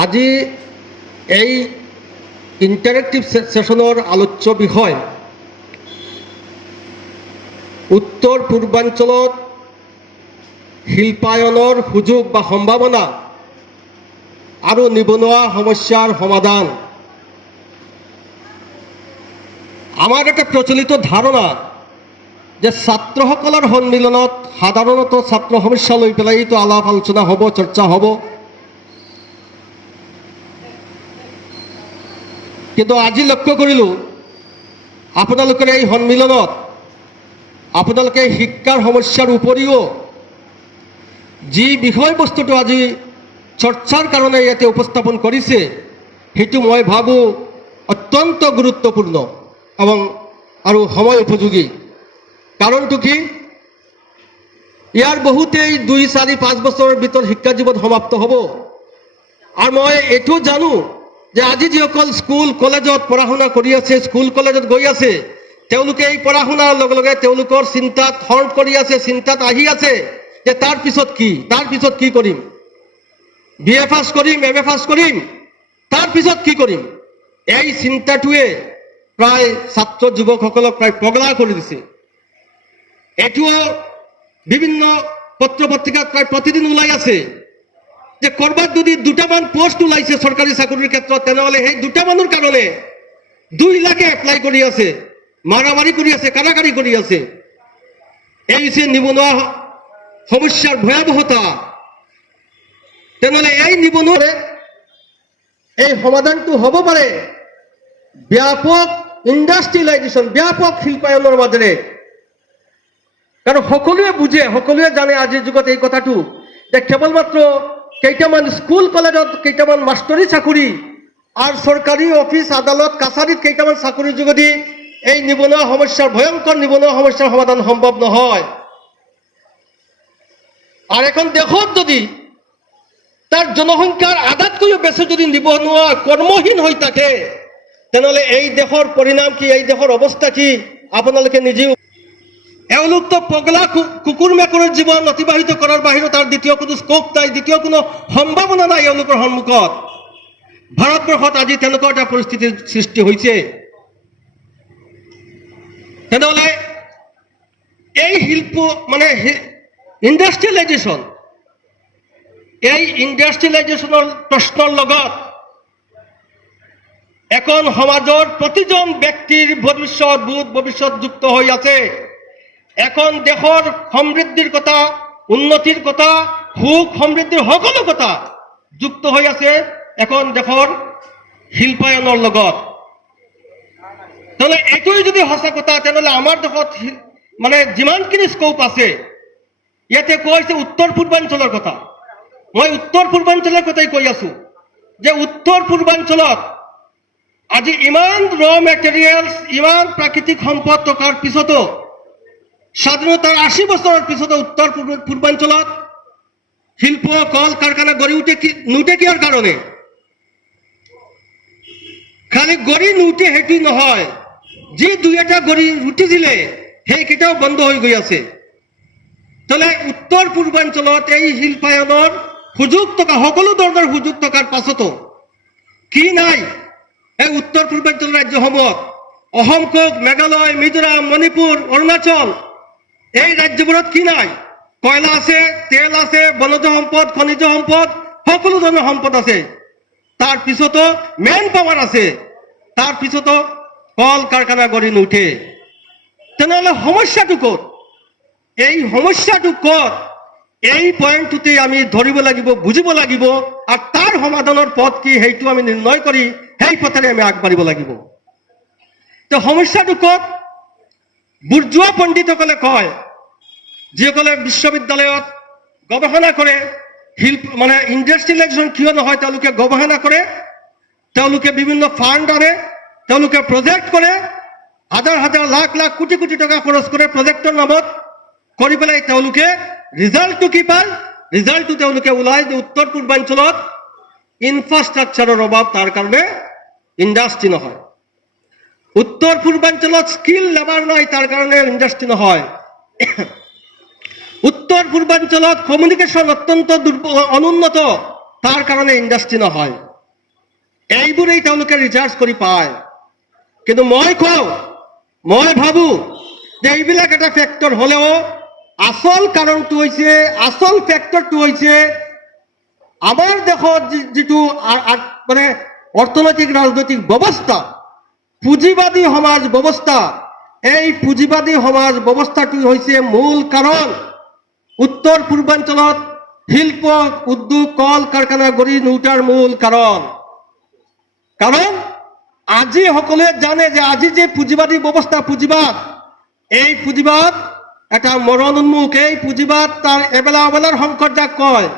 আজি এই ইণ্টাৰেক্টিভ সেশনৰ আলোচ্য বিষয় উত্তৰ পূৰ্বাঞ্চলত শিল্পায়নৰ সুযোগ বা সম্ভাৱনা আৰু নিবনুৱা সমস্যাৰ সমাধান। আমাৰ এটা প্ৰচলিত ধাৰণা যে ছাত্ৰসকলৰ সন্মিলনত সাধাৰণতে ছাত্ৰ সমস্যা লৈ পেলাইতো আলাপ আলোচনা হ'ব, চৰ্চা হ'ব। কিন্তু আজি লক্ষ্য কৰিলোঁ আপোনালোকৰ এই সন্মিলনত আপোনালোকে শিক্ষাৰ সমস্যাৰ উপৰিও যি বিষয়বস্তুটো আজি চৰ্চাৰ কাৰণে ইয়াতে উপস্থাপন কৰিছে সেইটো মই ভাবোঁ অত্যন্ত গুৰুত্বপূৰ্ণ এবং আৰু সময় উপযোগী। কাৰণটো কি, ইয়াৰ বহুতেই 2, 4, 5 বছৰৰ ভিতৰত শিক্ষা জীৱন সমাপ্ত হ'ব। আৰু মই এইটো জানো যে আজি যিসকল স্কুল কলেজত পঢ়া শুনা কৰি আছে, স্কুল কলেজত গৈ আছে, তেওঁলোকে এই পঢ়া শুনাৰ লগে লগে তেওঁলোকৰ চিন্তাত হৰ্ট কৰি আছে, চিন্তাত আহি আছে যে তাৰ পিছত কি কৰিম, BA পাছ কৰিম, MA পাছ কৰিম, তাৰ পিছত কি কৰিম। এই চিন্তাটোৱে প্ৰায় ছাত্ৰ যুৱকসকলক প্ৰায় পগলা কৰি দিছে। এইটোও বিভিন্ন পত্ৰ পত্ৰিকাত প্ৰায় প্ৰতিদিন ওলাই আছে যে কৰবাত যদি 2টামান পোষ্ট ওলাইছে চৰকাৰী চাকৰিৰ ক্ষেত্ৰত, তেনেহ'লে সেই 2টামানৰ কাৰণে 2 লাখে এপ্লাই কৰি আছে, মাৰামাৰি কৰি আছে, কাৰাকাৰী কৰি আছে। এই হৈছে নিবনুৱা সমস্যাৰ ভয়াৱহতা। তেনেহ'লে এই নিবনুৱাৰে এই সমাধানটো হ'ব পাৰে ব্যাপক ইণ্ডাষ্ট্ৰিয়েলাইজেশ্যন, ব্যাপক শিল্পায়নৰ মাজেৰে। কাৰণ সকলোৱে বুজে, সকলোৱে জানে আজিৰ যুগত এই কথাটো যে কেৱল মাত্ৰ কেইটামান স্কুল কলেজত কেইটামান মাষ্টৰী চাকৰি আৰু চৰকাৰী অফিচ আদালত কাছাৰীত কেইটামান চাকৰিৰ যোগেদি এই নিবনুৱা সমস্যাৰ, ভয়ংকৰ নিবনুৱা সমস্যাৰ সমাধান সম্ভৱ নহয়। আৰু এখন দেশত যদি তাৰ জনসংখ্যাৰ আধাতকৈও বেছি যদি নিবনুৱা কৰ্মহীন হৈ থাকে, তেনেহ'লে এই দেশৰ পৰিণাম কি, এই দেশৰ অৱস্থা কি আপোনালোকে নিজেও। এওঁলোকতো পগলা কুকুৰ মেকুৰীৰ জীৱন অতিবাহিত কৰাৰ বাহিৰে তাৰ দ্বিতীয় কোনো স্কোপ নাই, দ্বিতীয় কোনো সম্ভাৱনা নাই এওঁলোকৰ সন্মুখত। ভাৰতবৰ্ষত আজি তেনেকুৱা এটা পৰিস্থিতিৰ সৃষ্টি হৈছে। তেনেহ'লে এই শিল্প মানে ইণ্ডাষ্ট্ৰিয়েলাইজেশ্যন, এই ইণ্ডাষ্ট্ৰিয়েলাইজেশ্যনৰ প্ৰশ্নৰ লগত এখন সমাজৰ প্ৰতিজন ব্যক্তিৰ ভৱিষ্যত যুক্ত হৈ আছে। এখন দেশৰ সমৃদ্ধিৰ কথা, উন্নতিৰ কথা, সুখ সমৃদ্ধিৰ সকলো কথা যুক্ত হৈ আছে এখন দেশৰ শিল্পায়নৰ লগত। তেনেহ'লে এইটোৱে যদি সঁচা কথা, তেনেহ'লে আমাৰ দেশত মানে যিমানখিনি স্কোপ আছে, ইয়াতে কৈছে উত্তৰ পূৰ্বাঞ্চলৰ কথা। মই উত্তৰ পূৰ্বাঞ্চলৰ কথাই কৈ আছো যে উত্তৰ পূৰ্বাঞ্চলত আজি ইমান মেটেৰিয়েলছ, ইমান প্ৰাকৃতিক সম্পদ থকাৰ পিছতো, স্বাধীনতাৰ 80 বছৰৰ পিছতো উত্তৰ পূৰ্বাঞ্চলত শিল্প কল কাৰখানা গঢ়ি নুঠে কিহৰ কাৰণে? খালি গঢ়ি নুঠে সেইটো নহয়, যি 2-এটা গঢ়ি উঠিছিলে সেইকেইটাও বন্ধ হৈ গৈ আছে। তাহলে উত্তৰ পূৰ্বাঞ্চলত এই শিল্পায়নৰ সুযোগ থকা, সকলো ধৰণৰ সুযোগ থকাৰ পাছতো কি নাই এই উত্তৰ পূৰ্বাঞ্চল ৰাজ্যসমূহত? অসম কওক, মেঘালয়, মিজোৰাম, মণিপুৰ, অৰুণাচল, এই ৰাজ্যবোৰত কি নাই? কয়লা আছে, তেল আছে, বনজ সম্পদ, খনিজ সম্পদ, সকলো ধৰণৰ সম্পদ আছে। তাৰ পিছতো মেন পাৱাৰ আছে, তাৰ পিছতো কল কাৰখানা গঢ়ি নুঠে। তেনেহ'লে সমস্যাটো ক'ত? এই সমস্যাটো ক'ত? এই পইণ্টটোতে আমি ধৰিব লাগিব, বুজিব লাগিব, আৰু তাৰ সমাধানৰ পথ কি সেইটো আমি নিৰ্ণয় কৰি সেই পথেৰে আমি আগবাঢ়িব লাগিব। তো সমস্যাটো ক'ত? বুৰ্জোৱা পণ্ডিতসকলে কয়, যিসকলে বিশ্ববিদ্যালয়ত গৱেষণা কৰে, মানে ইণ্ডাষ্ট্ৰিয়েলাইজেশ্যন কিয় নহয় তেওঁলোকে গৱেষণা কৰে, তেওঁলোকে বিভিন্ন ফাণ্ড আনে, তেওঁলোকে প্ৰজেক্ট কৰে, হাজাৰ হাজাৰ লাখ লাখ কোটি কোটি টকা খৰচ কৰে প্ৰজেক্টৰ নামত, কৰি পেলাই তেওঁলোকে ৰিজাল্টটো কি পায়? ৰিজাল্টটো তেওঁলোকে ওলাই যে উত্তৰ পূৰ্বাঞ্চলত ইনফ্ৰাষ্ট্ৰাকচাৰৰ অভাৱ, তাৰ কাৰণে ইণ্ডাষ্ট্ৰি নহয়। উত্তৰ পূৰ্বাঞ্চলত স্কিল লেবাৰ নাই, তাৰ কাৰণে ইণ্ডাষ্ট্ৰি নহয়। উত্তৰ পূৰ্বাঞ্চলত কমিউনিকেশ্যন অত্যন্ত অনুন্নত, তাৰ কাৰণে ইণ্ডাষ্ট্ৰী নহয়। এইবোৰেই তেওঁলোকে ৰিচাৰ্জ কৰি পায়। কিন্তু মই কওঁ, মই ভাবোঁ যে এইবিলাক এটা ফেক্টৰ হ'লেও আচল কাৰণটো হৈছে, আচল ফেক্টৰটো হৈছে আমাৰ দেশত যিটো মানে অৰ্থনৈতিক ৰাজনৈতিক ব্যৱস্থা, পুঁজিবাদী সমাজ ব্যৱস্থা, এই পুঁজিবাদী সমাজ ব্যৱস্থাটো হৈছে মূল কাৰণ। উত্তৰ পূৰ্বাঞ্চলত শিল্প উদ্যোগ কল কাৰখানা গঢ়ি নুঠাৰ মূল কাৰণ। কাৰণ আজি সকলোৱে জানে যে আজি যে পুঁজিবাদী ব্যৱস্থা, পুঁজিবাদ, এই পুঁজিবাদ এটা মৰণোন্মুখ। এই পুঁজিবাদ তাৰ এবেলা অবেলাৰ সংকট যাক কয়,